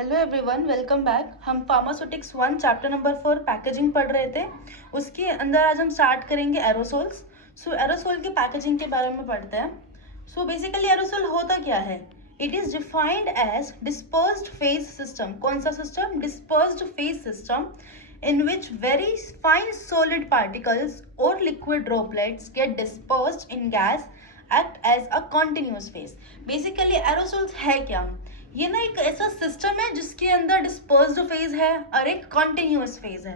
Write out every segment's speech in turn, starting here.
Hello everyone, welcome back. हम pharmaceutics 1 chapter number 4 packaging पढ़ रहे थे। उसके अंदर आज हम स्टार्ट करेंगे एरोसोल्स। एरोसोल के पैकेजिंग के बारे में पढ़ते हैं। बेसिकली एरोसोल होता क्या है? It is defined as dispersed phase system. कौन सा सिस्टम? Dispersed phase system in which very fine solid particles or liquid droplets get dispersed in gas act as a continuous phase। Basically aerosols है क्या? ये ना एक ऐसा सिस्टम है जिसके अंदर डिस्पर्स्ड फेज है और एक कॉन्टिन्यूस फेज है।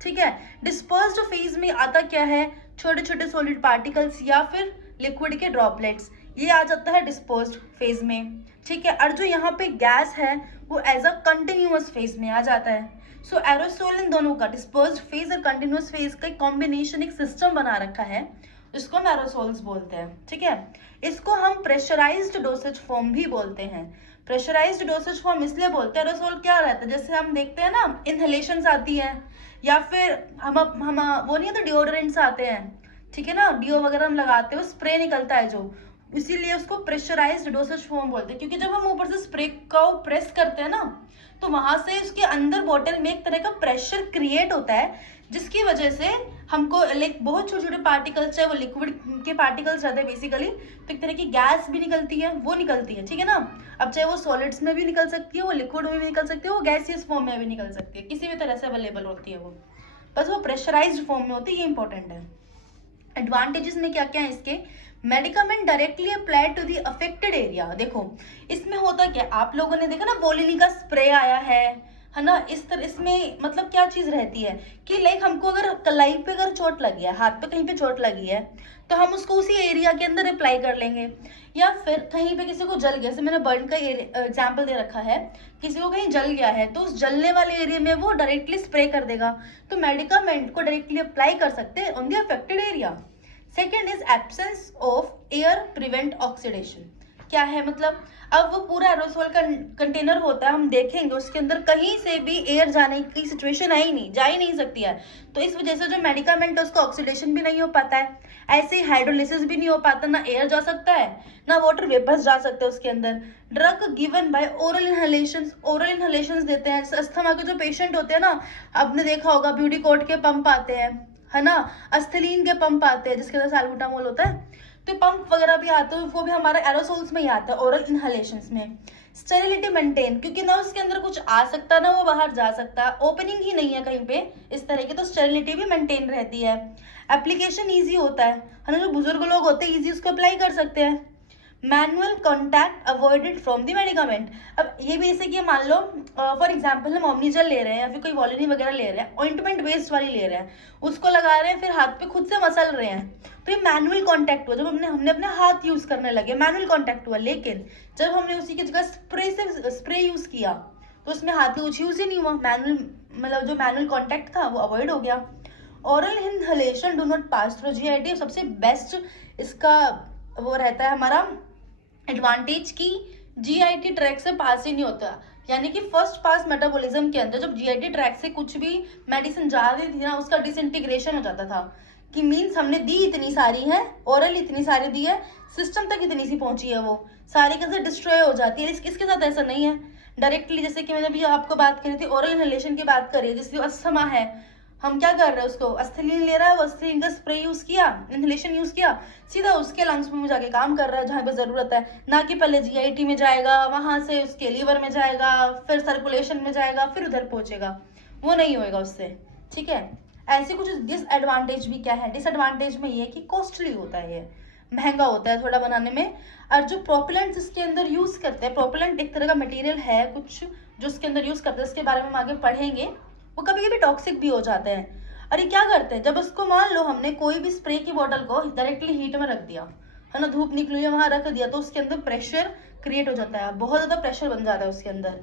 ठीक है, डिस्पर्स्ड फेज में आता क्या है? छोटे छोटे सॉलिड पार्टिकल्स या फिर लिक्विड के ड्रॉपलेट्स, ये आ जाता है डिस्पर्स्ड फेज में। ठीक है, और जो यहाँ पे गैस है वो एज अ कंटिन्यूअस फेज में आ जाता है। एरोसोल इन दोनों का, डिस्पर्स्ड फेज और कंटिन्यूअस फेज का कॉम्बिनेशन एक सिस्टम बना रखा है, जिसको हम एरोसोल्स बोलते हैं। ठीक है, इसको हम प्रेशराइज्ड डोसेज फॉर्म भी बोलते हैं। प्रेशराइज्ड डोसेज फॉर्म इसलिए बोलते हैं, एरोसोल क्या रहता है, जैसे हम देखते हैं ना इनहेलेशंस आती है, या फिर हम वो नहीं होते डिओड्रेंट्स आते हैं, ठीक है ना, डीओ वगैरह हम लगाते हैं, स्प्रे निकलता है जो, इसीलिए उसको प्रेशराइज्ड डोसेज फॉर्म बोलते हैं। क्योंकि जब हम ऊपर से स्प्रे को प्रेस करते हैं ना, तो वहां से उसके अंदर बॉटल में एक तरह का प्रेशर क्रिएट होता है, जिसकी वजह से हमको लाइक बहुत छोटे छोटे पार्टिकल्स, चाहे वो लिक्विड के पार्टिकल्स रहते हैं बेसिकली, तो एक तरह की गैस भी निकलती है, वो निकलती है। ठीक है ना, अब चाहे वो सॉलिड्स में भी निकल सकती है, वो लिक्विड में भी निकल सकती है, वो गैसियस फॉर्म में भी निकल सकती है, किसी भी तरह से अवेलेबल होती है वो, बस वो प्रेशराइज्ड फॉर्म में होती है, ये इंपॉर्टेंट है। एडवांटेजेस में क्या क्या है इसके? Medicament directly applied to the affected area. देखो इसमें होता क्या, आप लोगों ने देखा ना वोलिनी का स्प्रे आया है ना, इस तरह इसमें मतलब क्या चीज रहती है कि लाइक हमको अगर कलाई पे अगर चोट लगी है, हाथ पे कहीं पे चोट लगी है, तो हम उसको उसी एरिया के अंदर अप्लाई कर लेंगे। या फिर कहीं पे किसी को जल गया, जैसे मैंने बर्न का एग्जाम्पल दे रखा है, किसी को कहीं जल गया है तो उस जलने वाले एरिया में वो डायरेक्टली स्प्रे कर देगा। तो मेडिकामेंट को डायरेक्टली अप्लाई कर सकते हैं on the affected area. Second is absence of air prevent oxidation. क्या है मतलब, अब वो पूरा एरोसोल का कंटेनर होता है, हम देखेंगे उसके अंदर कहीं से भी एयर जाने की सिचुएशन आई नहीं, जा ही नहीं सकती है, तो इस वजह से जो मेडिकामेंट है उसका ऑक्सीडेशन भी नहीं हो पाता है, ऐसे ही हाइड्रोलिसिस भी नहीं हो पाता, ना एयर जा सकता है ना वाटर वेपर्स जा सकते हैं उसके अंदर। Drug given by oral inhalation, oral inhalation देते हैं, अस्थमा के जो पेशेंट होते हैं ना, आपने देखा होगा ब्यूटीकोट के पंप आते हैं, है ना, अस्थलीन के पंप आते हैं जिसके अंदर सैल्बुटामोल होता है, तो पंप वगैरह भी आते हैं, वो भी हमारा एरोसोल्स में ही आता है, ओरल इनहेलेशंस में। स्टेरिलिटी मेंटेन, क्योंकि ना उसके अंदर कुछ आ सकता ना वो बाहर जा सकता, ओपनिंग ही नहीं है कहीं पे इस तरह की, तो स्टेरिलिटी भी मेंटेन रहती है। एप्लीकेशन ईजी होता है ना, जो बुजुर्ग लोग होते हैं ईजी उसको अप्लाई कर सकते हैं। Manual contact avoided from the medicament. अब ये भी जैसे कि मान लो फॉर एग्जांपल हम ऑमनीजल ले रहे हैं या फिर कोई वॉलिनी वगैरह ले रहे हैं, ऑइंटमेंट बेस्ड वाली ले रहे हैं, उसको लगा रहे हैं, फिर हाथ पे खुद से मसल रहे हैं, तो ये मैनुअल कॉन्टैक्ट हुआ, जब हमने अपने हाथ यूज करने लगे मैनुअल कॉन्टैक्ट हुआ। लेकिन जब हमने उसी की जगह स्प्रे यूज किया तो उसमें हाथ का कुछ यूज ही नहीं हुआ, मैनुअल मतलब जो मैनुअल कॉन्टैक्ट था वो अवॉइड हो गया। Oral inhalation do not pass through GIT. सबसे बेस्ट इसका वो रहता है हमारा एडवांटेज की जीआईटी ट्रैक से पास ही नहीं होता, यानी कि फर्स्ट पास मेटाबॉलिज्म के अंदर जब जीआईटी ट्रैक से कुछ भी मेडिसिन जा रही थी ना, उसका डिसइंटीग्रेशन हो जाता था, कि मीन्स हमने दी इतनी सारी है, ओरल इतनी सारी दी है, सिस्टम तक इतनी सी पहुंची है, वो सारी कैसे डिस्ट्रॉय हो जाती है। इसके साथ ऐसा नहीं है, डायरेक्टली जैसे कि मैंने अभी आपको बात करी थी ओरल इनहेलेशन की बात करी, जैसे अस्थमा है, हम क्या कर रहे हैं, उसको अस्थलीन ले रहा है, वो अस्थलीन का स्प्रे यूज किया, इनहेलेशन यूज किया, सीधा उसके लंग्स में जाके काम कर रहा है जहाँ पे जरूरत है, ना कि पहले जीआईटी में जाएगा, वहां से उसके लीवर में जाएगा, फिर सर्कुलेशन में जाएगा, फिर उधर पहुंचेगा, वो नहीं होएगा उससे। ठीक है, ऐसे कुछ डिसएडवांटेज भी क्या है? डिसएडवांटेज में ये कि कॉस्टली होता है, ये महंगा होता है थोड़ा बनाने में, और जो प्रोपेलेंट्स इसके अंदर यूज करते हैं, प्रोपेलेंट एक तरह का मटेरियल है कुछ जो इसके अंदर यूज करते हैं, इसके बारे में हम आगे पढ़ेंगे, वो कभी कभी टॉक्सिक भी हो जाते हैं। अरे क्या करते हैं, जब उसको मान लो हमने कोई भी स्प्रे की बोतल को डायरेक्टली हीट में रख दिया, है ना, धूप निकली है वहां रख दिया, तो उसके अंदर प्रेशर क्रिएट हो जाता है, बहुत ज्यादा प्रेशर बन जाता है उसके अंदर।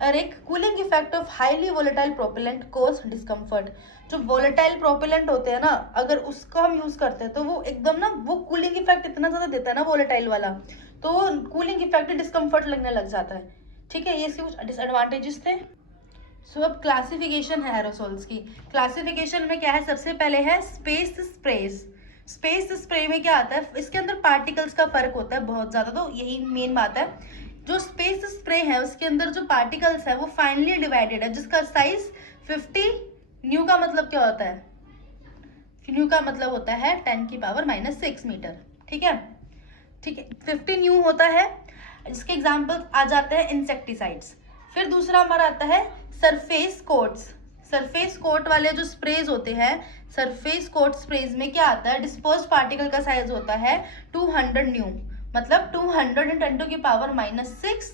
और एक cooling effect of highly volatile propellant cause discomfort. जो वोलेटाइल प्रोपेलेंट होते हैं ना, अगर उसको हम यूज करते हैं तो वो एकदम ना वो कूलिंग इफेक्ट इतना ज्यादा देता है ना वोलेटाइल वाला, तो वो कूलिंग इफेक्ट डिस्कम्फर्ट लगने लग जाता है। ठीक है, ये इसके कुछ डिसएडवांटेजेस थे। अब क्लासिफिकेशन है एरोसोल्स की। क्लासिफिकेशन में क्या है, सबसे पहले है स्पेस स्प्रेज। स्पेस स्प्रे में क्या आता है, इसके अंदर पार्टिकल्स का फर्क होता है बहुत ज्यादा, तो यही मेन बात है। जो स्पेस स्प्रे है उसके अंदर जो पार्टिकल्स है वो फाइनली डिवाइडेड है, जिसका साइज 50 न्यू का मतलब क्या होता है, न्यू का मतलब होता है 10⁻⁻6 मीटर। ठीक है, ठीक है, 50 न्यू होता है। इसके एग्जाम्पल आ जाते हैं इंसेक्टिसाइड्स। फिर दूसरा हमारा आता है सरफेस कोट्स। सरफेस कोट वाले जो स्प्रेज होते हैं, सरफेस कोट स्प्रेज में क्या आता है, डिस्पर्स पार्टिकल का साइज होता है 200 न्यू, मतलब 200 × 10⁻⁻6,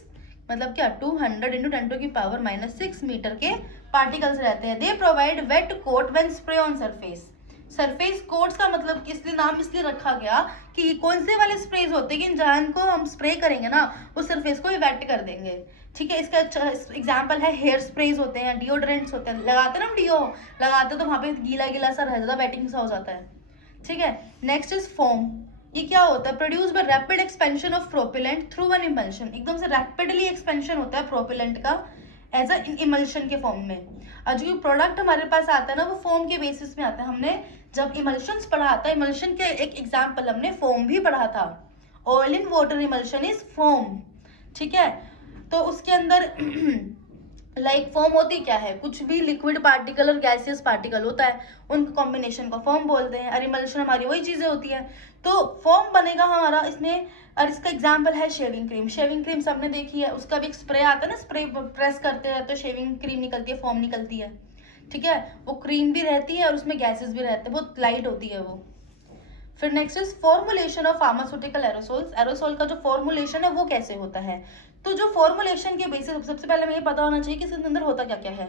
मतलब क्या 200 × 10⁻⁻6 मीटर के पार्टिकल्स रहते हैं। They provide wet coat when spray on surface. Surface coats का मतलब इसलिए नाम इसलिए रखा गया कि कौन से वाले स्प्रेज होते हैं कि जहाँ को हम स्प्रे करेंगे ना उस सरफेस को वेट कर देंगे। ठीक है, इसका एग्जांपल है हेयर स्प्रेज होते हैं, डिओड्रेंट्स होते हैं, लगाते हैं ना हम डिओ लगाते तो वहाँ पे गीला गीला सा रह जाता है, वेटिंग सा हो जाता है। ठीक है, नेक्स्ट इज फोम। ये क्या होता है, produce by rapid expansion of propellant through an emulsion. एकदम से रैपिडली एक्सपेंशन होता है प्रोपेलेंट का एज अ इमल्शन के फॉर्म में। और जो प्रोडक्ट हमारे पास आता है ना वो फोम के बेसिस में आता है। हमने जब इमल्शंस पढ़ा था, इमल्शन के एक एग्जांपल हमने फोम भी पढ़ा था। Oil in water emulsion is foam. ठीक है, तो उसके अंदर लाइक फोम होती क्या है, कुछ भी लिक्विड पार्टिकल और गैसियस पार्टिकल होता है, उनके कॉम्बिनेशन को फोम बोलते हैं। और इमल्शन हमारी वही चीजें होती है। तो फोम बनेगा हमारा इसमें। और इसका एग्जांपल है शेविंग क्रीम। शेविंग क्रीम सबने देखी है, उसका भी एक स्प्रे आता है ना, स्प्रे प्रेस करते हैं तो शेविंग क्रीम निकलती है, फोम निकलती है। ठीक है, वो क्रीम भी रहती है और उसमें गैसेस भी रहते हैं, बहुत लाइट होती है वो। फिर next is formulation of pharmaceutical aerosols. Aerosol का जो फॉर्मुलेशन है वो कैसे होता है, तो जो फॉर्मुलेशन के बेसिस सबसे पहले हमें ये पता होना चाहिए कि इसके अंदर होता क्या क्या है।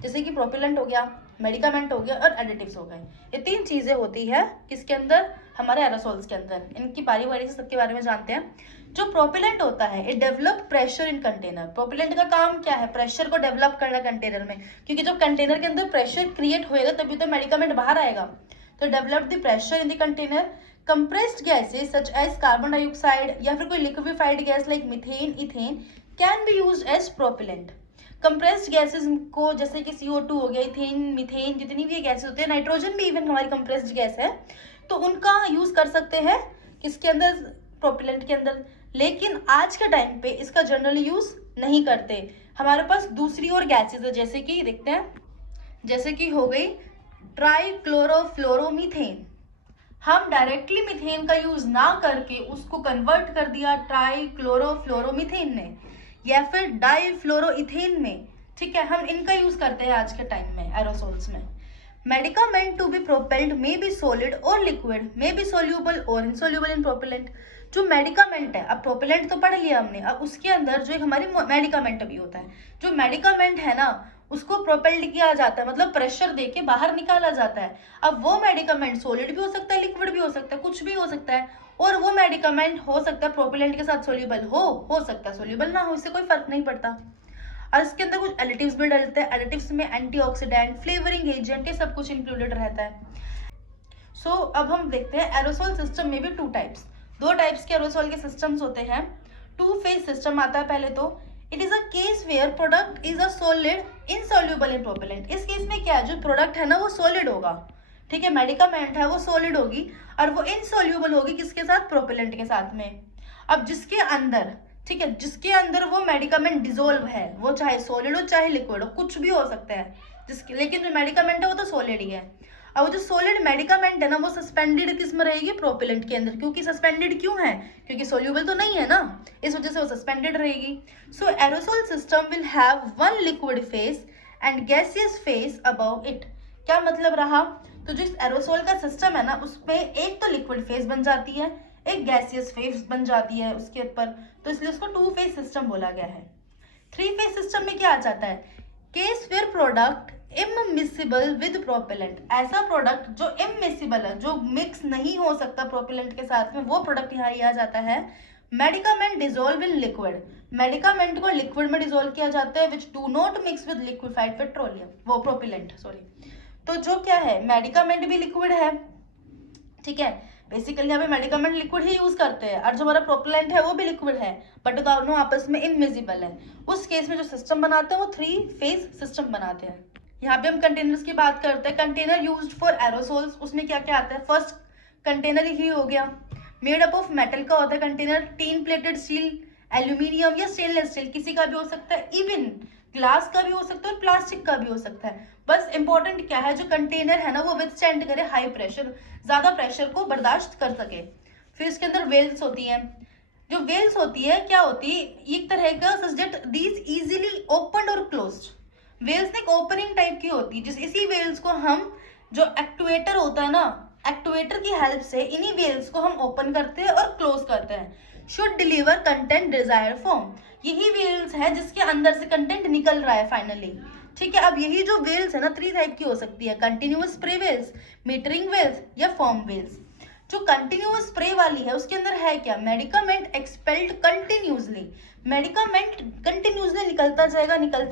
जैसे कि प्रोपेलेंट हो गया, मेडिकामेंट हो गया और एडिटिव्स हो गए। ये 3 चीजें होती है किसके अंदर, हमारे एरोसोल्स के अंदर। इनकी बारी बारी से सबके बारे में जानते हैं। जो प्रोपेलेंट होता है it develop pressure in container. Propellant का काम क्या है, प्रेशर को डेवलप करना कंटेनर में, क्योंकि जब कंटेनर के अंदर प्रेशर क्रिएट होएगा तभी तो मेडिकामेंट बाहर आएगा। तो develop the pressure in the container. Compressed gases such as carbon dioxide या फिर कोई liquefied gas like methane, ethane can be used as propellant. Compressed gases को जैसे कि CO2 हो गया, इथेन, मीथेन, जितनी भी गैसेज होते हैं, नाइट्रोजन भी इवन हमारी कंप्रेस्ड गैस है, तो उनका यूज कर सकते हैं किसके अंदर, प्रोपेलेंट के अंदर। लेकिन आज के टाइम पे इसका जनरली यूज नहीं करते। हमारे पास दूसरी और गैसेज है, जैसे कि देखते हैं, जैसे कि हो गई ट्राइक्लोरोफ्लोरोमीथेन। हम डायरेक्टली मीथेन का यूज ना करके उसको कन्वर्ट कर दिया ट्राइक्लोरोफ्लोरोमीथेन में या फिर डाइफ्लोरोइथेन में। ठीक है, हम इनका यूज करते हैं आज के टाइम में एरोसोल्स में। Medicament to be propelled may be solid और लिक्विड, मे बी सोल्यूबल और इनसोल्यूबल इन प्रोपेलेंट। जो मेडिकामेंट है, अब प्रोपेलेंट तो पढ़ लिया हमने, अब उसके अंदर जो एक हमारी मेडिकामेंट भी होता है, जो मेडिकामेंट है ना उसको प्रोपेल्ड किया जाता है, मतलब प्रेशर देके बाहर निकाला जाता है। अब वो मेडिकामेंट सॉलिड भी हो सकता है, लिक्विड भी हो सकता है, कुछ भी हो सकता है। और वो मेडिकामेंट हो सकता है प्रोपेलेंट के साथ सोल्यूबल हो सकता है सोल्यूबल ना हो, इससे कोई फर्क नहीं पड़ता। और इसके अंदर कुछ एडिटिव्स भी डलते हैं। एडिटिव्स में एंटीऑक्सीडेंट, फ्लेवरिंग एजेंट, ये सब कुछ इंक्लूडेड रहता है। सो अब हम देखते हैं एरोसोल सिस्टम में भी 2 टाइप्स, 2 टाइप्स के एरोसोल के सिस्टम्स होते हैं। 2 फेज सिस्टम आता है पहले तो। It is a case where product is a solid insoluble in propellant. इस केस में क्या है, जो प्रोडक्ट है ना वो सॉलिड होगा। ठीक है, मेडिकामेंट है वो सॉलिड होगी और वो इनसॉल्यूबल होगी किसके साथ, प्रोपेलेंट के साथ में। अब जिसके अंदर, ठीक है, जिसके अंदर वो मेडिकामेंट डिसोल्व है, वो चाहे सॉलिड हो चाहे लिक्विड हो, कुछ भी हो सकता है जिसके, लेकिन जो मेडिकामेंट है वो तो सॉलिड ही है। अब जो सॉलिड मेडिकामेंट है ना वो सस्पेंडेड किस में रहेगी, प्रोपेलेंट के अंदर। क्योंकि सस्पेंडेड क्यों है, क्योंकि सोल्यूबल तो नहीं है ना, इस वजह से वो सस्पेंडेड रहेगी। So aerosol system will have 1 liquid phase and gaseous phase above it. क्या मतलब रहा, तो जो एरोसोल का सिस्टम है ना उसमें एक तो लिक्विड फेस बन जाती है, एक गैसियस फेस बन जाती है उसके ऊपर, तो इसलिए उसको 2 फेज सिस्टम बोला गया है। 3 फेज सिस्टम में क्या आ जाता है, case where product immiscible with propellant. ऐसा प्रोडक्ट जो इममिसिबल है, जो मिक्स नहीं हो सकता प्रोपेलेंट के साथ में, वो प्रोडक्ट यहाँ आ जाता है। Medicament dissolve in liquid. Medicament को लिक्विड में डिसॉल्व किया जाता है which do not mix with liquefied petroleum, वो प्रोपेलेंट सॉरी। तो जो क्या है, मेडिकामेंट भी लिक्विड है। ठीक है, बेसिकली यहाँ पे मेडिकामेंट लिक्विड ही यूज करते हैं और जो हमारा प्रोपेलेंट है वो भी लिक्विड है, बट दोनों आपस में इनमिजिबल है। उस केस में जो सिस्टम बनाते हैं वो 3 फेज सिस्टम बनाते हैं। यहाँ पे हम कंटेनर्स की बात करते हैं। कंटेनर यूज्ड फॉर एरोसोल्स, उसमें क्या क्या आता है, फर्स्ट कंटेनर ही हो गया, मेड अप ऑफ मेटल का होता है container, tin plated steel aluminium या स्टेनलेस स्टील, किसी का भी हो सकता है, इवन ग्लास का भी हो सकता है और प्लास्टिक का भी हो सकता है। बस इंपॉर्टेंट क्या है, जो कंटेनर है ना वो विथस्टैंड करे हाई प्रेशर, ज्यादा प्रेशर को बर्दाश्त कर सके। फिर इसके अंदर वेल्स होती हैं। जो वेल्स होती है क्या होती है, एक तरह का सच दीज इजीली ओपन और क्लोज्ड। वेल्स एक ओपनिंग टाइप की होती है, जिस इसी वेल्स को हम, जो एक्टुएटर होता है ना, एक्टुएटर की हेल्प से इन्हीं वेल्स को हम ओपन करते हैं और क्लोज करते हैं। Should deliver content desired form, यही वेल्स है जिसके अंदर से कंटेंट निकल रहा है फाइनली। ठीक है, अब यही जो वेल्स है ना 3 टाइप की हो सकती है, continuous spray valves, metering valves या फॉर्म वेल्स। जो कंटिन्यूअस स्प्रे वाली है उसके अंदर है क्या, medicament expelled continuously, medicament continuously निकलता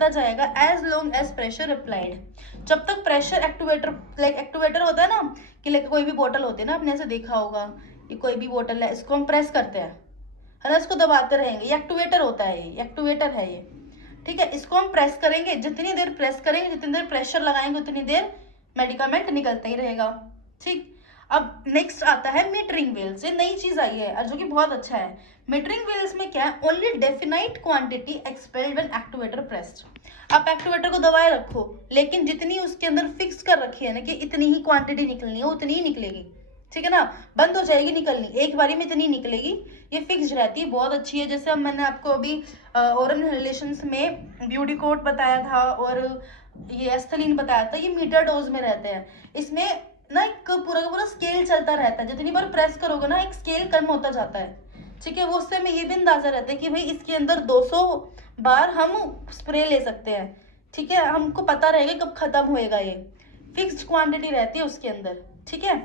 जाएगा as long as pressure applied, जब तक प्रेशर एक्टुएटर, लाइक एक्टुएटर होता है ना, कि लाइक कोई भी बोतल होती है ना, आपने ऐसे देखा होगा, ये कोई भी बोतल है, इसको हम प्रेस करते हैं, है ना, इसको दबाते रहेंगे, ये एक्टुएटर होता है, ये एक्टुएटर है ये। ठीक है, इसको हम प्रेस करेंगे, जितनी देर प्रेस करेंगे, जितनी देर प्रेशर लगाएंगे, उतनी देर मेडिकामेंट निकलता ही रहेगा। ठीक, अब नेक्स्ट आता है मीटरिंग वेल्स, ये नई चीज आई है और जो कि बहुत अच्छा है। मीटरिंग वेल्स में क्या है, only definite quantity expelled when actuator pressed. आप एक्टुएटर को दबाए रखो, लेकिन जितनी उसके अंदर फिक्स कर रखी है ना कि इतनी ही क्वांटिटी निकलनी है, उतनी ही निकलेगी। ठीक है ना, बंद हो जाएगी निकलनी, एक बारी में इतनी निकलेगी, ये फिक्स रहती है, बहुत अच्छी है। जैसे मैंने आपको अभी ओरल रिलेशंस में ब्यूटिकोट बताया था और ये एस्थलीन बताया था, ये मीटर डोज में रहते हैं। इसमें ना एक पूरा का पूरा स्केल चलता रहता है, जितनी बार प्रेस करोगे ना एक स्केल कम होता जाता है। ठीक है, वो उससे हमें ये भी अंदाजा रहता है कि भाई इसके अंदर 200 बार हम स्प्रे ले सकते हैं। ठीक है, हमको पता रहेगा कब खत्म होएगा, ये फिक्स्ड क्वांटिटी रहती है उसके अंदर। ठीक है,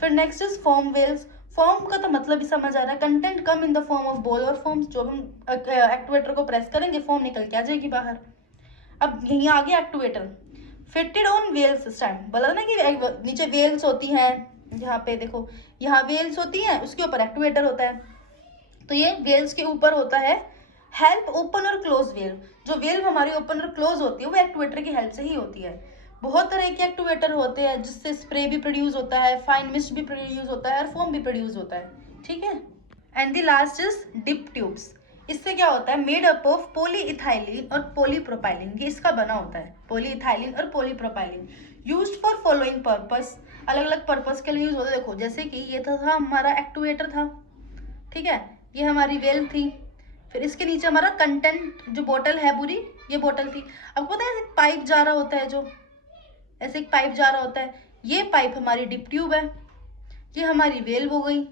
फिर next is foam valves. Foam का तो मतलब ही समझ आ रहा है, content come in the form of ball और फॉर्म्स, जो हम एक्टुएटर को प्रेस करेंगे फॉर्म निकल के आ जाएगी बाहर। अब यहीं आ गया एक्टुएटर, फिटेड ऑन वेल सिस्टम, बोला ना कि नीचे वेल्स होती हैं, यहाँ पे देखो, यहाँ वेल्स होती हैं, उसके ऊपर एक्टुएटर होता है, तो ये वेल्स के ऊपर होता है। हेल्प ओपन और क्लोज वेल्व, जो वेल्व हमारी ओपन और क्लोज होती है वो एक्टुएटर की हेल्प से ही होती है। बहुत तरह के एक्टुएटर होते हैं जिससे स्प्रे भी प्रोड्यूस होता है, फाइन मिस्ट भी प्रोड्यूस होता है और फोम भी प्रोड्यूस होता है। ठीक है, and the last is dip tubes. इससे क्या होता है, मेड अप ऑफ पॉलीइथाइलिन और पॉलीप्रोपाइलिन, ये इसका बना होता है, पॉलीइथाइलिन और polypropylene, used for following purpose, अलग अलग पर्पस के लिए यूज होता है। देखो जैसे कि ये था हमारा एक्टुएटर था, ठीक है, ये हमारी वेल्व थी, फिर इसके नीचे हमारा कंटेंट जो बोतल है पूरी, ये बोतल थी। अब पता है ऐसे पाइप जा रहा होता है, जो ऐसे एक पाइप जा रहा होता है, ये पाइप हमारी डिप ट्यूब है, ये हमारी वेल्व हो गई,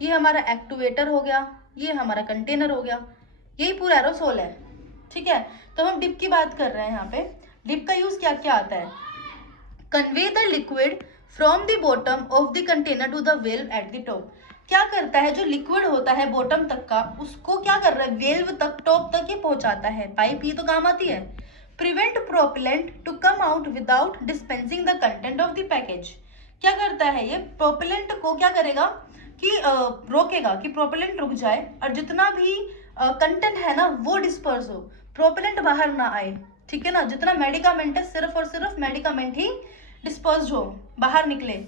ये हमारा एक्टुएटर हो गया, ये हमारा कंटेनर हो गया, यही पूरा एरोसोल है। ठीक है, तो हम डिप की बात कर रहे हैं। यहाँ पे डिप का यूज क्या क्या आता है, convey the liquid from the bottom of the container to the valve at the top. क्या करता है, जो लिक्विड होता है बॉटम तक का, उसको क्या कर रहा है, वेल्व तक, टॉप तक ये पहुंचाता है, पाइप ये तो काम आती है। Prevent propellant to come out without dispensing the content of the package. क्या करता है ये, प्रोपेलेंट को क्या करेगा कि रोकेगा, कि प्रोपेलेंट रुक जाए और जितना भी कंटेंट है ना वो डिस्पर्स हो, प्रोपेलेंट बाहर ना आए। ठीक है ना, जितना मेडिकामेंट है सिर्फ और सिर्फ मेडिकामेंट ही डिस्पर्स हो, बाहर निकले।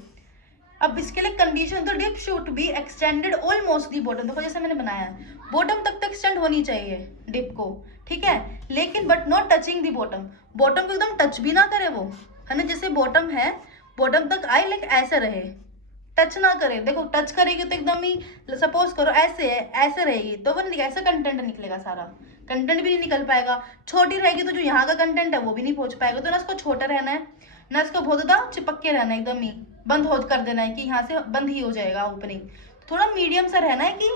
अब इसके लिए कंडीशन, तो dip should be extended almost the bottom, देखो जैसे मैंने बनाया है, बॉटम तक एक्सटेंड होनी चाहिए डिप को। ठीक है, लेकिन but not touching the bottom, bottom को एकदम टच भी ना करे वो, है ना, जैसे बॉटम है बॉटम तक आए, लाइक ऐसे रहे, टच ना करे। देखो टच करेगी तो एकदम ही, सपोज करो ऐसे है, ऐसे रहेगी तो वो ऐसा कंटेंट निकलेगा, सारा कंटेंट भी नहीं निकल पाएगा। छोटी रहेगी तो जो यहाँ का कंटेंट है वो भी नहीं पहुंच पाएगा। तो ना इसको छोटा रहना है, ना इसको बहुत ज्यादा चिपक के रहना है, एकदम ही बंद हो कर देना है कि यहाँ से बंद ही हो जाएगा ओपनिंग। थोड़ा मीडियम सा रहना है कि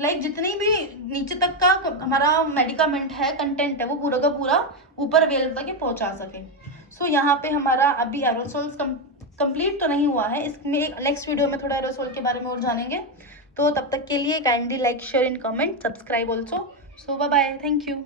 लाइक जितनी भी नीचे तक का हमारा मेडिकामेंट है, कंटेंट है, वो पूरा का पूरा ऊपर वेल्व तक पहुंचा सके। सो यहाँ पे हमारा अभी एरोसोल्स कंप्लीट तो नहीं हुआ है, इसमें एक नेक्स्ट वीडियो में थोड़ा एरोसोल के बारे में और जानेंगे। तो तब तक के लिए kindly like, share and comment, subscribe also. So bye bye, thank you.